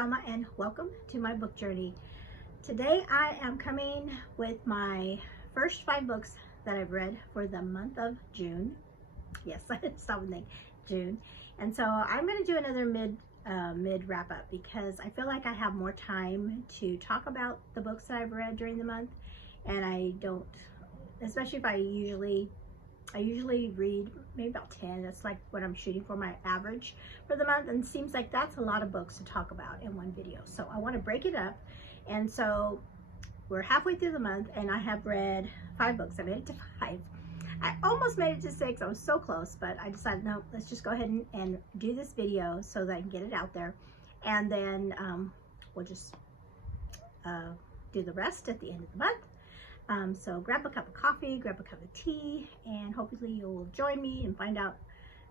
Salma and welcome to my book journey. Today I am coming with my first 5 books that I've read for the month of June. Yes, something June. And so I'm going to do another mid wrap up because I feel like I have more time to talk about the books that I've read during the month, and I don't, especially if I usually read maybe about 10. That's like what I'm shooting for, my average for the month, and it seems like that's a lot of books to talk about in one video. So I want to break it up, and so we're halfway through the month and I have read 5 books. I made it to 5. I almost made it to 6. I was so close, but I decided, no, let's just go ahead and do this video so that I can get it out there, and then we'll just do the rest at the end of the month. So grab a cup of coffee, grab a cup of tea, and hopefully you'll join me and find out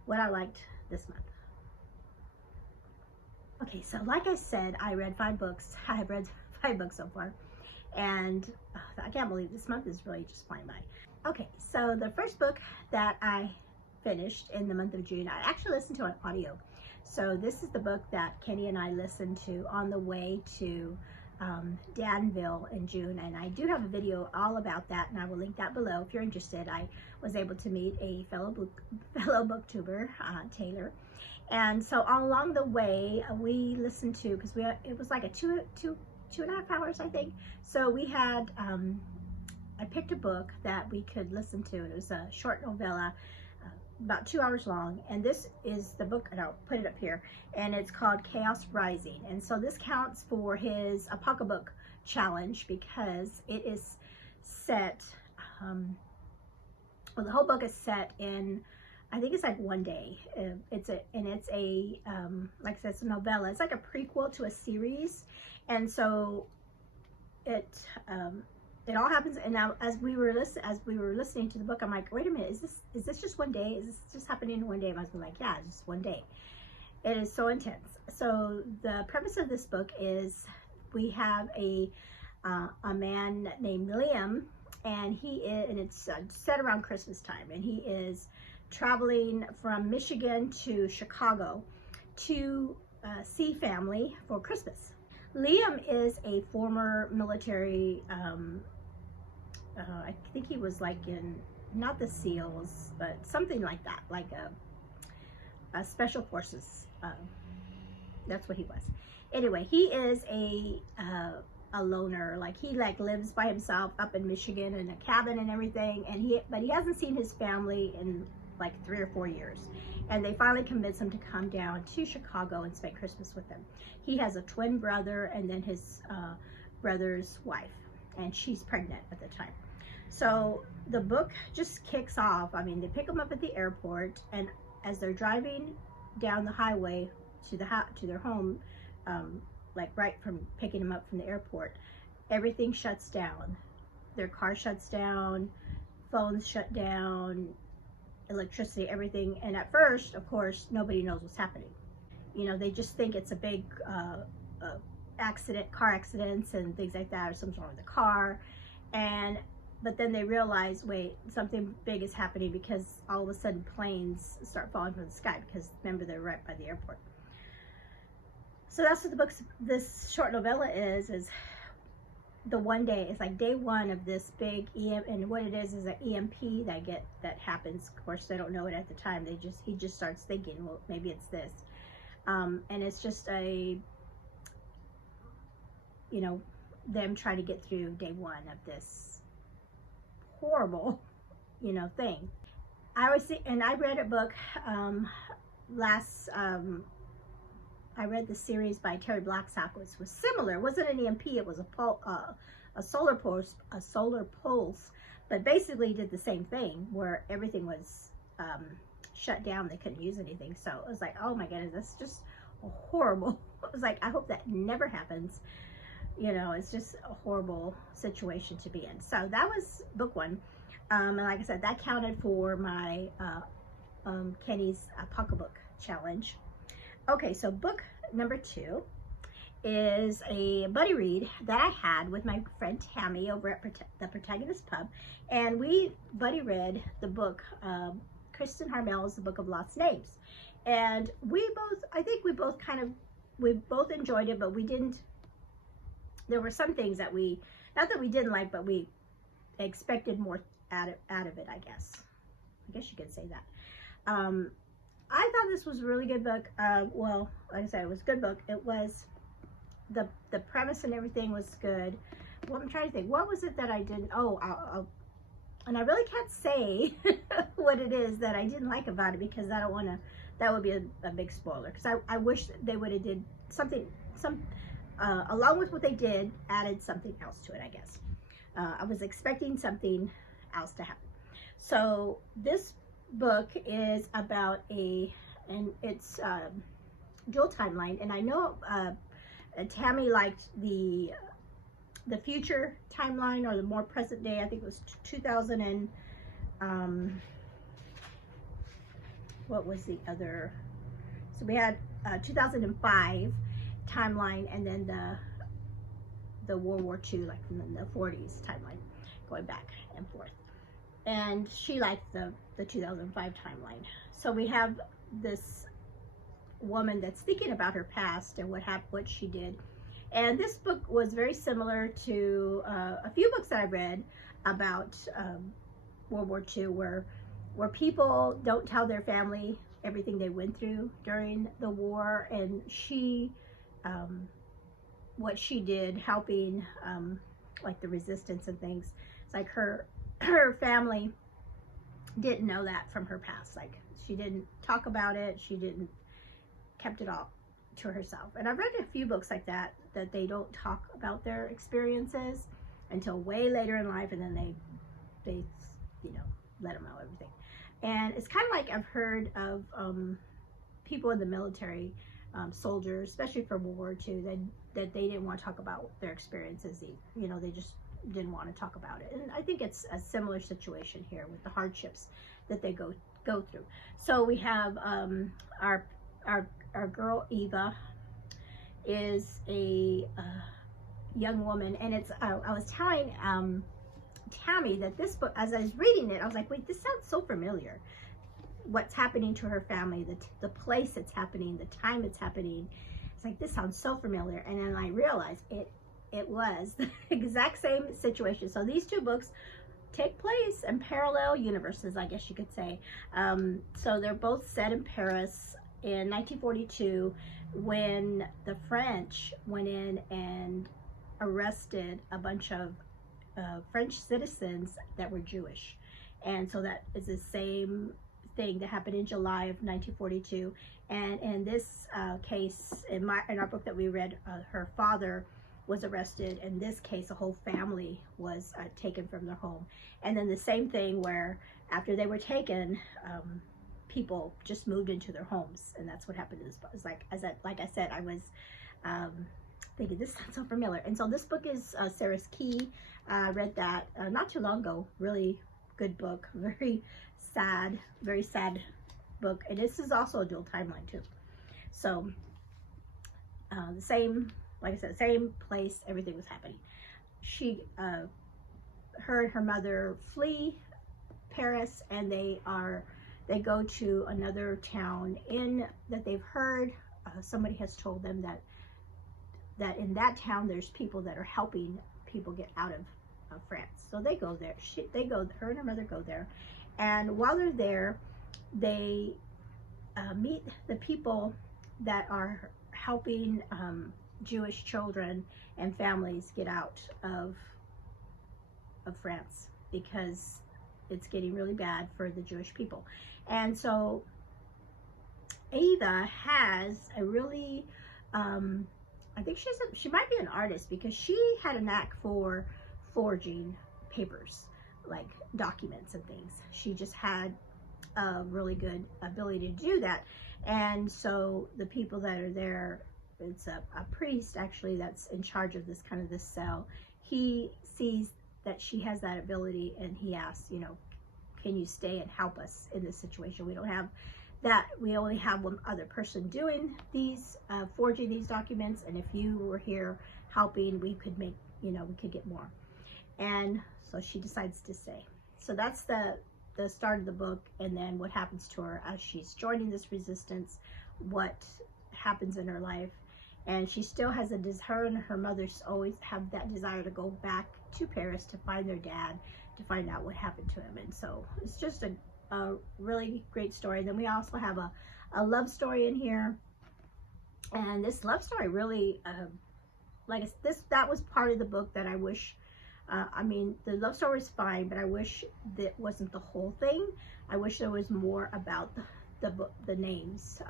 what I liked this month. Okay, so like I said, I read 5 books. I have read 5 books so far, and I can't believe this month is really just flying by. Okay, so the first book that I finished in the month of June, I actually listened to an audio. So this is the book that Kenny and I listened to on the way to Danville in June, and I do have a video all about that, and I will link that below if you're interested. I was able to meet a fellow booktuber, Taylor, and so along the way we listened to, because it was like a two and a half hours, I think. So we had I picked a book that we could listen to, and it was a short novella, about 2 hours long, and this is the book, and I'll put it up here, and it's called Chaos Rising. And so this counts for his Apocabook challenge because it is set, well, the whole book is set in, I think it's like one day. It's a like I said, it's a novella. It's like a prequel to a series, and so it all happens. And now as we were listening to the book, I'm like, wait a minute, is this just one day? Is this just happening in one day? And I was like, yeah, it's just one day. It is so intense. So the premise of this book is we have a man named Liam, and it's set around Christmas time, and he is traveling from Michigan to Chicago to see family for Christmas. Liam is a former military, I think he was like in, not the SEALs, but something like that, like a special forces, that's what he was. Anyway, he is a loner. Like, he lives by himself up in Michigan in a cabin and everything, and but he hasn't seen his family in like 3 or 4 years, and they finally convinced him to come down to Chicago and spend Christmas with them. He has a twin brother, and then his brother's wife, and she's pregnant at the time. So the book just kicks off. I mean, they pick him up at the airport, and as they're driving down the highway to their home, like right from picking him up from the airport, everything shuts down. Their car shuts down, phones shut down, electricity, everything. And at first, of course, nobody knows what's happening. You know, they just think it's a big car accidents and things like that, or something's wrong with the car. But then they realize, wait, something big is happening, because all of a sudden planes start falling from the sky, because remember, they're right by the airport. So that's what this short novella is the one day. It's like day 1 of this big and what it is an EMP that happens. Of course, they don't know it at the time. He just starts thinking, well, maybe it's this, and it's just them trying to get through day 1 of this horrible, thing. I read a book I read the series by Terry Blackstock, which was similar. It wasn't an EMP, it was a solar pulse, but basically did the same thing, where everything was shut down. They couldn't use anything. So it was like, oh my goodness, that's just horrible. It was like, I hope that never happens. It's just a horrible situation to be in. So that was book 1. And like I said, that counted for my Kenny's Apocabook challenge. Okay, so book number 2 is a buddy read that I had with my friend Tammy over at the Protagonist Pub, and we buddy read the book Kristen Harmel's The Book of Lost Names. And I think we both kind of we both enjoyed it, but we didn't, there were some things that we, not that we didn't like, but we expected more out of it, I guess you could say that. I thought this was a really good book. Well, like I said, it was a good book. It was, the premise and everything was good. Well, I'm trying to think, what was it that I didn't, and I really can't say what it is that I didn't like about it, because I don't want to, that would be a big spoiler, because I wish they would have did something, along with what they did, added something else to it, I guess. I was expecting something else to happen. So this book is about and it's dual timeline, and I know Tammy liked the future timeline, or the more present day. I think it was 2000 and what was the other, so we had 2005 timeline, and then the World War II, like in the 40s timeline, going back and forth. And she liked the 2005 timeline. So we have this woman that's thinking about her past and what she did. And this book was very similar to a few books that I read about World War II, where people don't tell their family everything they went through during the war, and she what she did, helping like the resistance and things. It's like her family didn't know that from her past. Like, she didn't talk about it. She didn't, kept it all to herself. And I've read a few books like that they don't talk about their experiences until way later in life, and then they you know, let them know everything. And it's kind of like, I've heard of people in the military, soldiers, especially for World War II, that they didn't want to talk about their experiences. You know, they just didn't want to talk about it. And I think it's a similar situation here with the hardships that they go through. So we have our girl Eva is a young woman, and it's I was telling Tammy that this book, as I was reading it, I was like, wait, this sounds so familiar. What's happening to her family, the place it's happening, the time it's happening. It's like, this sounds so familiar. And then I realized it was the exact same situation. So these two books take place in parallel universes, I guess you could say. So they're both set in Paris in 1942, when the French went in and arrested a bunch of French citizens that were Jewish. And so that is the same thing that happened in July of 1942. And in this case, in our book that we read, her father was arrested. In this case, a whole family was taken from their home. And then the same thing where after they were taken, people just moved into their homes, and that's what happened in this book. It's like, like I said, I was thinking, this sounds so familiar. And so this book is Sarah's Key. I read that not too long ago. Really good book. Very sad book. And this is also a dual timeline too. So the same, like I said, same place, everything was happening. She, her and her mother flee Paris, and they go to another town that they've heard. Somebody has told them that in that town there's people that are helping people get out of France. So they go there. Her and her mother go there, and while they're there, they meet the people that are helping Jewish children and families get out of France, because it's getting really bad for the Jewish people. And so Ava has a really, I think she might be an artist, because she had a knack for forging papers, like documents and things. She just had a really good ability to do that. And so the people that are there, it's a priest actually that's in charge of this cell. He sees that she has that ability, and he asks, you know, can you stay and help us in this situation? We don't have that. We only have one other person doing these, forging these documents. And if you were here helping, we could make, you know, we could get more. And so she decides to stay. So that's the start of the book. And then what happens to her as she's joining this resistance, what happens in her life. And she still has her and her mother always have that desire to go back to Paris to find their dad, to find out what happened to him. And so it's just a really great story. Then we also have a love story in here. And this love story really, that was part of the book that I wish, I mean, the love story is fine, but I wish that wasn't the whole thing. I wish there was more about the book, the names,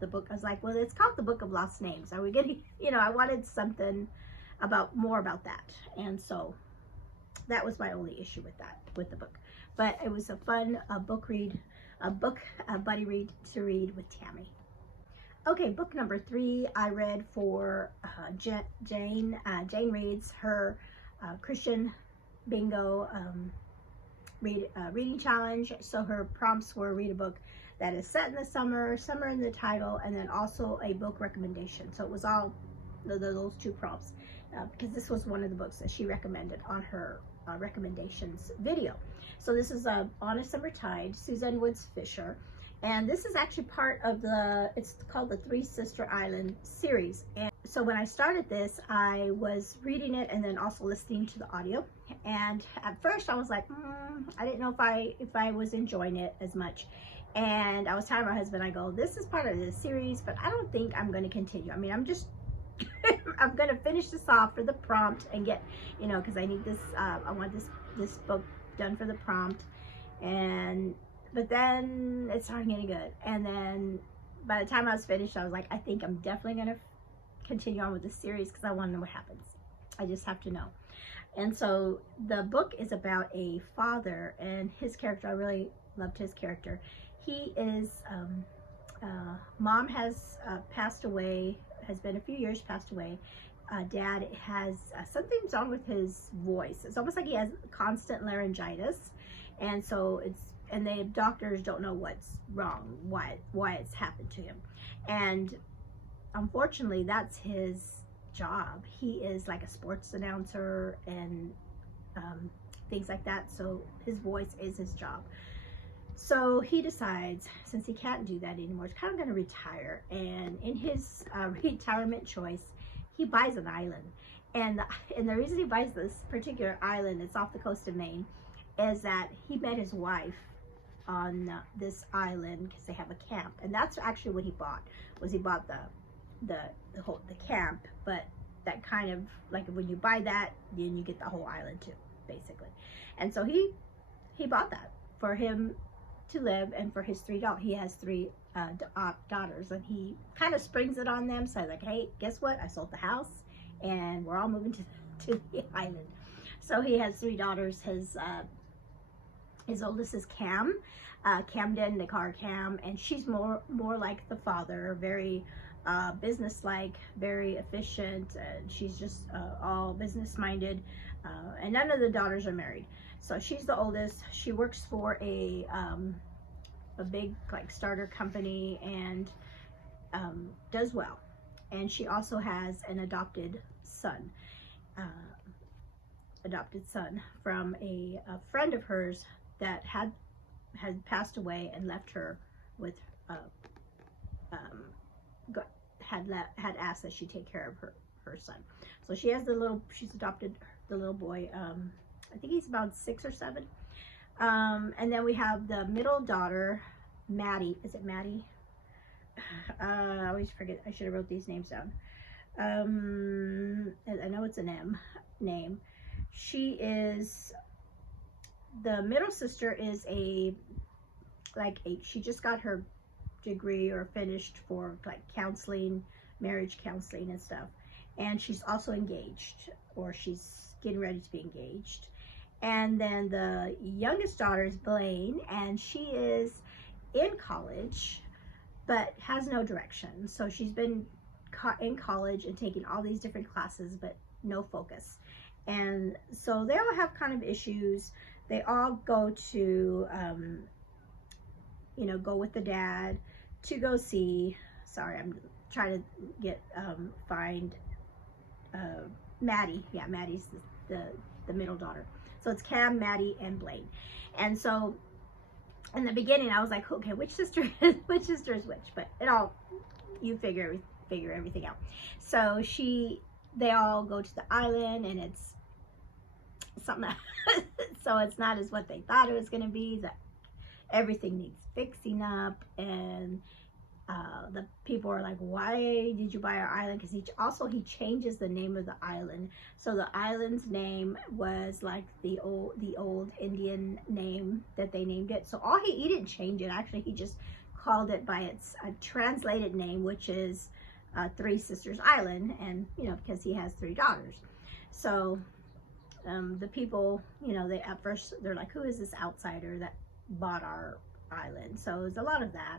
the book. I was like, well, it's called the Book of Lost Names. Are we getting, I wanted something more about that. And so that was my only issue with the book. But it was a fun buddy read to read with Tammy. Okay, book number 3 I read for Jane. Jane reads her Christian bingo reading challenge. So her prompts were read a book that is set in the summer in the title, and then also a book recommendation. So it was all those 2 prompts, because this was one of the books that she recommended on her recommendations video. So this is On a Summer Tide, Suzanne Woods Fisher. And this is actually part of it's called the Three Sister Island series. And so when I started this, I was reading it and then also listening to the audio. And at first I was like, I didn't know if I was enjoying it as much. And I was telling my husband, I go, this is part of the series, but I don't think I'm going to continue. I mean, I'm just, I'm going to finish this off for the prompt and get, because I need this, I want this book done for the prompt. But then it started getting good. And then by the time I was finished, I was like, I think I'm definitely going to continue on with this series because I want to know what happens. I just have to know. And so the book is about a father and his character. I really loved his character. He is, mom has passed away, has been a few years passed away. Dad has something's wrong with his voice. It's almost like he has constant laryngitis. And so and the doctors don't know what's wrong, why it's happened to him. And unfortunately, that's his job. He is like a sports announcer and things like that. So his voice is his job. So he decides, since he can't do that anymore, he's kind of going to retire. And in his retirement choice, he buys an island. And the reason he buys this particular island, it's off the coast of Maine, is that he met his wife on this island because they have a camp. And that's actually what he bought, he bought the camp, but that kind of, like when you buy that, then you get the whole island too, basically. And so he bought that for him to live and for his 3 daughters. He has 3 daughters, and he kind of springs it on them. So he's like, hey, guess what? I sold the house and we're all moving to the island. So he has 3 daughters. His oldest is Cam, Camden. They call her Cam, and she's more like the father, very business-like, very efficient, and she's just all business-minded, and none of the daughters are married. So she's the oldest. She works for a big like starter company and does well. And she also has an adopted son from a friend of hers that had passed away and left her with had asked that she take care of her son. So she has she's adopted the little boy. I think he's about 6 or 7. And then we have the middle daughter, Maddie. Is it Maddie? I always forget. I should have wrote these names down. I know it's an M name. She is, the middle sister is she just got her degree or finished for like counseling, marriage counseling and stuff. And she's also engaged, or she's getting ready to be engaged. And then the youngest daughter is Blaine, and she is in college, but has no direction. So she's been in college and taking all these different classes, but no focus. And so they all have kind of issues. They all go to, go with the dad to go see, sorry, I'm trying to find Maddie. Yeah, Maddie's the middle daughter. So it's Cam, Maddie, and Blaine. And so in the beginning, I was like, okay, which sister is which? But you figure figure everything out. So they all go to the island, and it's something so it's not as what they thought it was going to be. That everything needs fixing up, and the people are like, why did you buy our island? Because he changes the name of the island. So the island's name was like the old Indian name that they named it. So he didn't change it. Actually, he just called it by its translated name, which is Three Sisters Island, and because he has 3 daughters. So the people, they at first they're like, who is this outsider that bought our island? So there's a lot of that.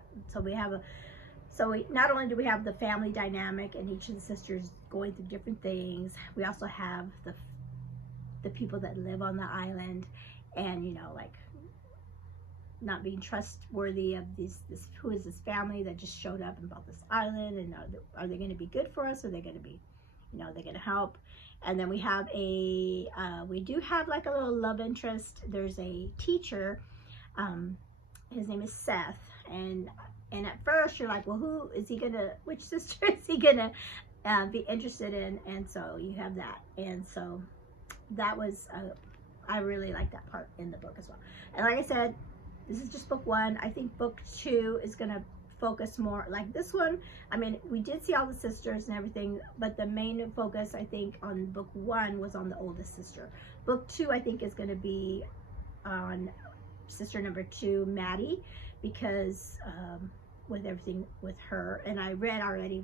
So not only do we have the family dynamic and each of the sisters going through different things, we also have the people that live on the island, and like not being trustworthy of who is this family that just showed up and bought this island, and are they going to be good for us? Are they going to be, they're going to help? And then we do have like a little love interest. There's a teacher, his name is Seth, and at first you're like, well, which sister is he gonna be interested in? And so you have that, and so that was I really like that part in the book as well. And like I said, this is just book 1. I think book 2 is gonna focus more like this one. I mean, we did see all the sisters and everything, but the main focus, I think, on book 1 was on the oldest sister. Book 2, I think, is going to be on sister number 2, Maddie, because with everything with her, and I read already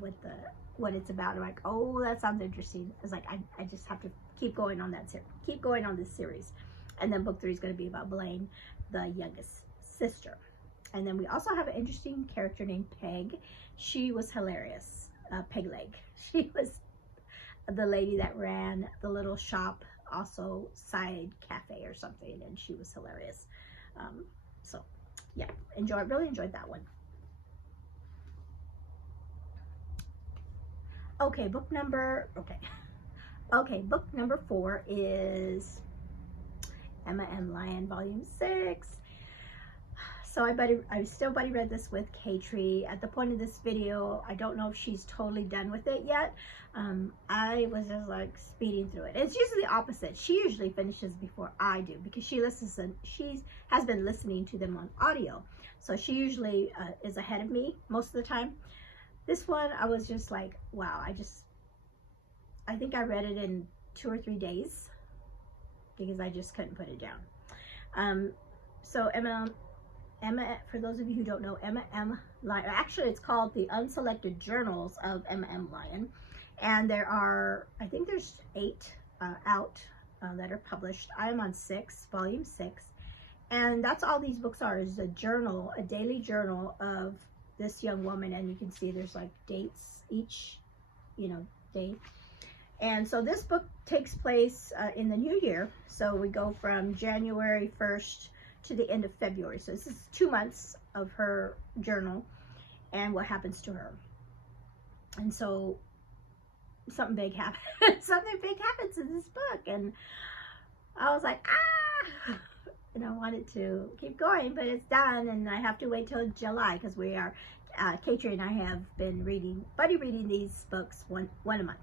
what it's about. I'm like, oh, that sounds interesting. It's like I just have to keep going on this series. And then book 3 is going to be about Blaine, the youngest sister. And then we also have an interesting character named Peg. She was hilarious. Peg Leg. She was the lady that ran the little shop, also side cafe or something, and she was hilarious. So yeah, really enjoyed that one. Okay, book number 4 is Emma M. Lyon, volume 6. So I still buddy read this with K-Tree. At the point of this video, I don't know if she's totally done with it yet. I was just like speeding through it. It's usually the opposite. She usually finishes before I do, because she has been listening to them on audio. So she usually is ahead of me most of the time. This one, I was just like, wow, I think I read it in 2 or 3 days because I just couldn't put it down. So Emma, for those of you who don't know, Emma M. Lyon, actually it's called The Unselected Journals of Emma M. Lyon. And I think there's 8 out that are published. I am on 6, volume 6. And that's all these books are, is a daily journal of this young woman. And you can see there's like dates each, day. And so this book takes place in the new year. So we go from January 1st to the end of February. So this is 2 months of her journal and what happens to her. And so something big happens. Something big happens in this book. And I was like, ah! And I wanted to keep going, but it's done. And I have to wait till July, because we are, K-Tree and I have been buddy reading these books one a month.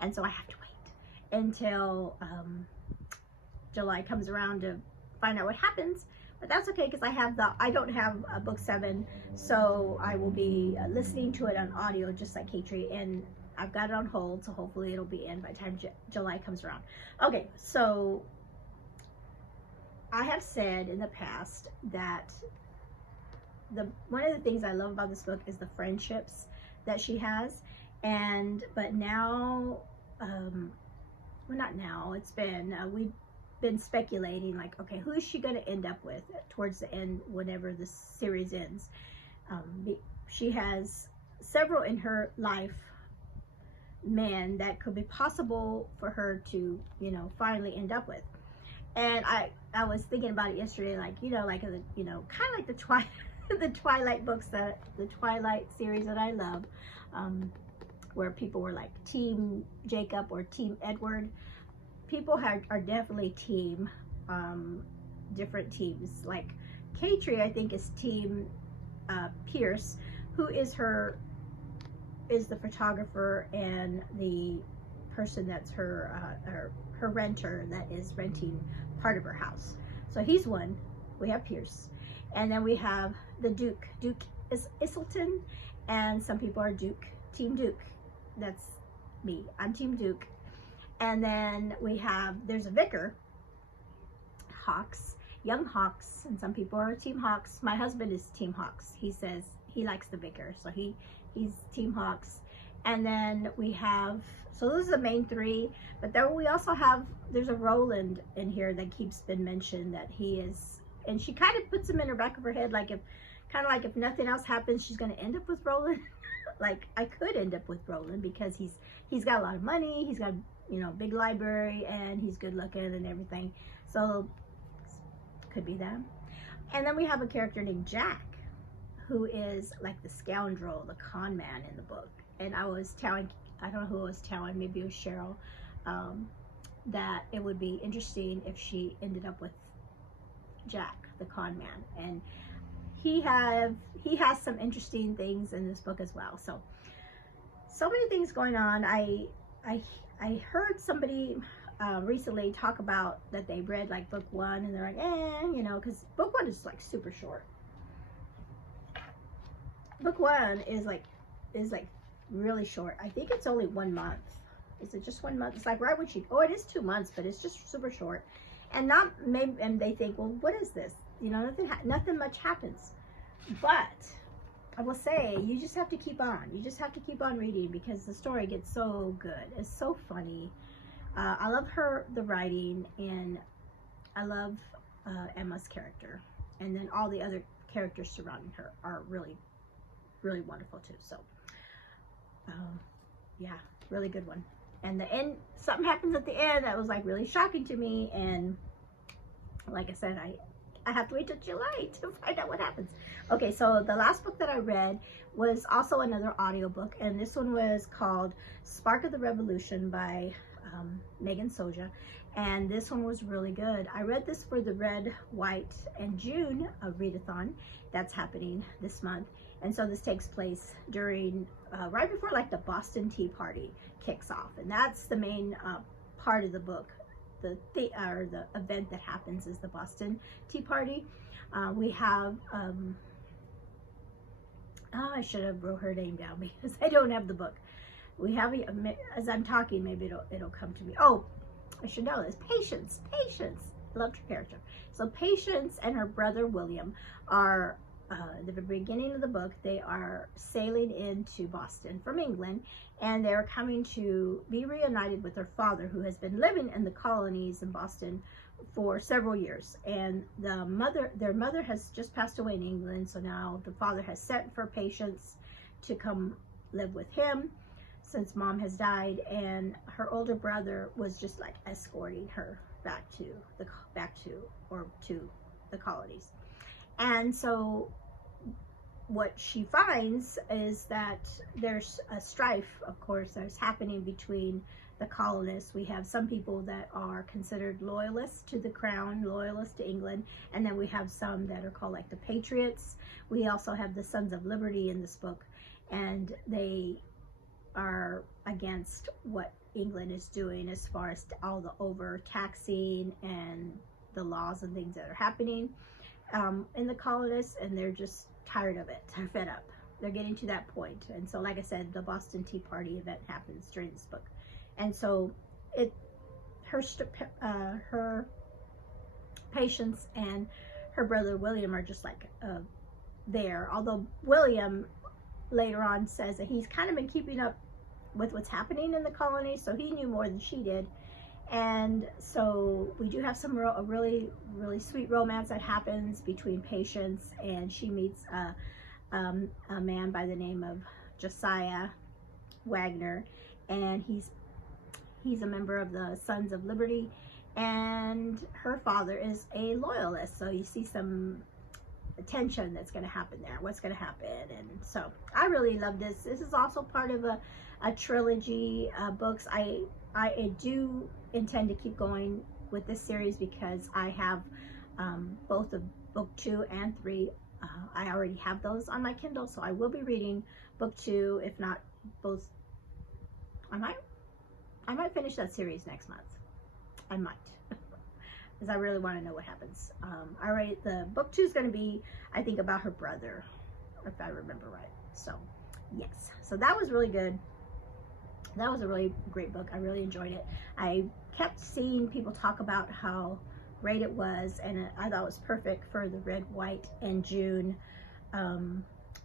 And so I have to wait until July comes around to find out what happens. But that's okay, because I don't have book 7, so I will be listening to it on audio just like K-Tree, and I've got it on hold, so hopefully it'll be in by the time July comes around. Okay, so I have said in the past that one of the things I love about this book is the friendships that she has. But now, well, not now, we've been speculating, like, okay, who is she going to end up with towards the end, whenever the series ends? She has several in her life, men that could be possible for her to, finally end up with. And I was thinking about it yesterday, like, kind of like the Twilight books, the Twilight series that I love, where people were like Team Jacob or Team Edward. People are definitely different teams. Like K-Tree, I think, is Team Pierce, who is her is the photographer and the person that's her renter that is renting part of her house. So he's one. We have Pierce, and then we have the Duke. Duke is Iselton, and some people are Duke, Team Duke. That's me. I'm Team Duke. And then we have, there's a vicar, Hawks, young Hawks, and some people are Team Hawks. My husband is Team Hawks. He says he likes the vicar, so he's Team Hawks. And then we have, so those are the main three, but then we also have, there's a Roland in here that keeps been mentioned, that he is, and she kind of puts him in the back of her head, like if, kind of like if nothing else happens, she's going to end up with Roland. Like I could end up with Roland because he's got a lot of money, he's got, you know, big library, and he's good looking and everything. So could be them. And then we have a character named Jack, who is like the scoundrel, the con man in the book. And I was telling, I don't know who I was telling, maybe it was Cheryl, that it would be interesting if she ended up with Jack, the con man. And he has some interesting things in this book as well. So many things going on. I heard somebody recently talk about that they read like book one, and they're like, you know, because book one is like super short. Book one is like really short. I think it's only 1 month. Is it just 1 month? It's like right when she, oh, it is 2 months, but it's just super short. And not maybe, and they think, well, what is this? You know, nothing much happens. But I will say, you just have to keep on. You just have to keep on reading because the story gets so good. It's so funny. I love the writing, and I love Emma's character. And then all the other characters surrounding her are really, really wonderful too. So, yeah, really good one. And the end, something happens at the end that was like really shocking to me. And like I said, I have to wait till July to find out what happens. Okay, so the last book that I read was also another audiobook, and this one was called Spark of the Revolution by Megan Soja, and this one was really good. I read this for the Red, White, and June readathon that's happening this month, and so this takes place during, right before like the Boston Tea Party kicks off, and that's the main part of the book. The event that happens is the Boston Tea Party. We have, I should have wrote her name down because I don't have the book. We have, as I'm talking, maybe it'll come to me. Oh, I should know this. Patience. I loved her character. So Patience and her brother William are, at the beginning of the book, they are sailing into Boston from England, and they're coming to be reunited with their father, who has been living in the colonies in Boston for several years. And their mother has just passed away in England, so now the father has sent for Patience to come live with him since mom has died, and her older brother was just like escorting her back to the colonies. And so what she finds is that there's a strife, of course, that's happening between the colonists. We have some people that are considered loyalists to the crown, loyalists to England, and then we have some that are called like the Patriots. We also have the Sons of Liberty in this book, and they are against what England is doing as far as all the overtaxing and the laws and things that are happening in the colonists, and they're just tired of it. They're fed up. They're getting to that point. And so, like I said, the Boston Tea Party event happens during this book, and so her Patience and her brother William are just like there. Although William later on says that he's kind of been keeping up with what's happening in the colony, so he knew more than she did. And so we do have a really, really sweet romance that happens between Patience, and she meets a man by the name of Josiah Wagner, and he's a member of the Sons of Liberty, and her father is a loyalist. So you see some tension that's going to happen there. What's going to happen? And so I really love this. This is also part of a trilogy books. I do intend to keep going with this series because I have both of book 2 and 3. I already have those on my Kindle, so I will be reading book 2, if not both, I might finish that series next month. I might, because I really want to know what happens. The book 2 is going to be, I think, about her brother, if I remember right. So yes, so that was really good. That was a really great book. I really enjoyed it. I kept seeing people talk about how great it was, and I thought it was perfect for the Red, White, and June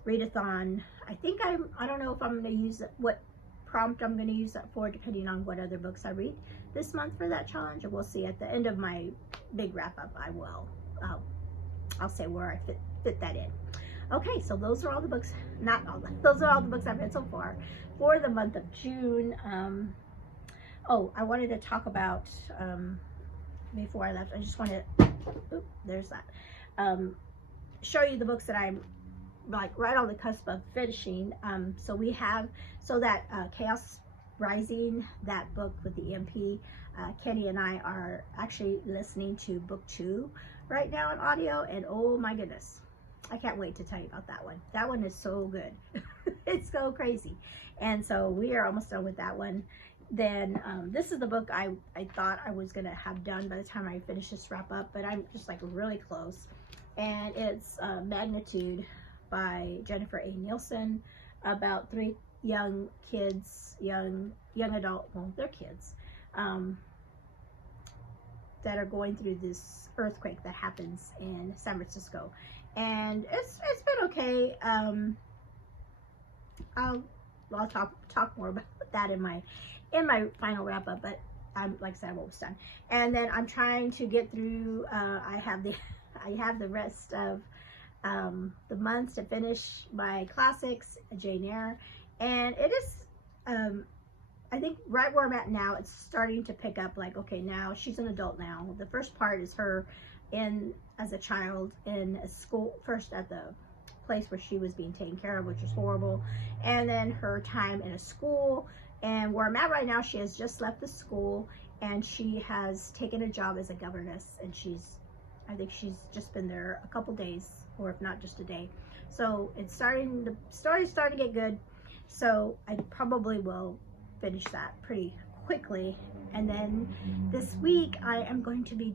readathon. I think I don't know if I'm going to use it, what prompt I'm going to use that for, depending on what other books I read this month for that challenge. And we'll see at the end of my big wrap up. I'll say where I fit that in. Okay, so those are all the books, not all, those are all the books I've read so far for the month of June. Oh, I wanted to talk about, before I left, I just wanted to, there's that, show you the books that I'm like right on the cusp of finishing. So that Chaos Rising, that book with the EMP, Kenny and I are actually listening to book 2 right now in audio, and oh my goodness, I can't wait to tell you about that one. That one is so good. It's so crazy. And so we are almost done with that one. Then this is the book I thought I was gonna have done by the time I finish this wrap up, but I'm just like really close. And it's Magnitude by Jennifer A. Nielsen, about 3 young kids, young adult, well, they're kids, that are going through this earthquake that happens in San Francisco. And it's been okay. I'll talk more about that in my final wrap up, but like I said, I'm almost done. And then I'm trying to get through, I have the rest of the months to finish my classics, Jane Eyre, and it is, I think right where I'm at now, it's starting to pick up, like, okay, now she's an adult now. The first part is her as a child in a school, first at the place where she was being taken care of, which is horrible, and then her time in a school. And where I'm at right now, she has just left the school and she has taken a job as a governess, and I think she's just been there a couple days, or if not just a day. So it's the story's starting to get good. So I probably will finish that pretty quickly. And then this week I am going to be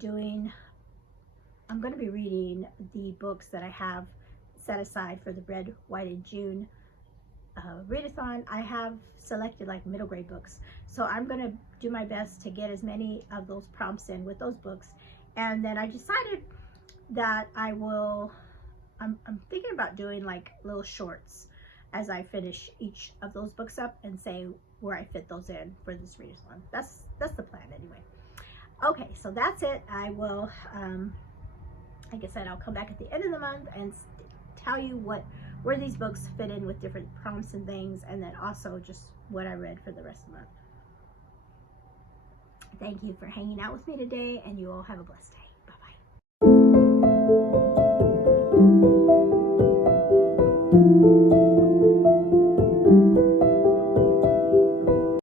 reading the books that I have set aside for the Red, White, and June readathon. I have selected like middle grade books, so I'm going to do my best to get as many of those prompts in with those books. And then I decided that I'm thinking about doing like little shorts as I finish each of those books up, and say where I fit those in for this readathon. That's the plan anyway. Okay, so that's it. I will, like I said, I'll come back at the end of the month and tell you where these books fit in with different prompts and things, and then also just what I read for the rest of the month. Thank you for hanging out with me today, and you all have a blessed day.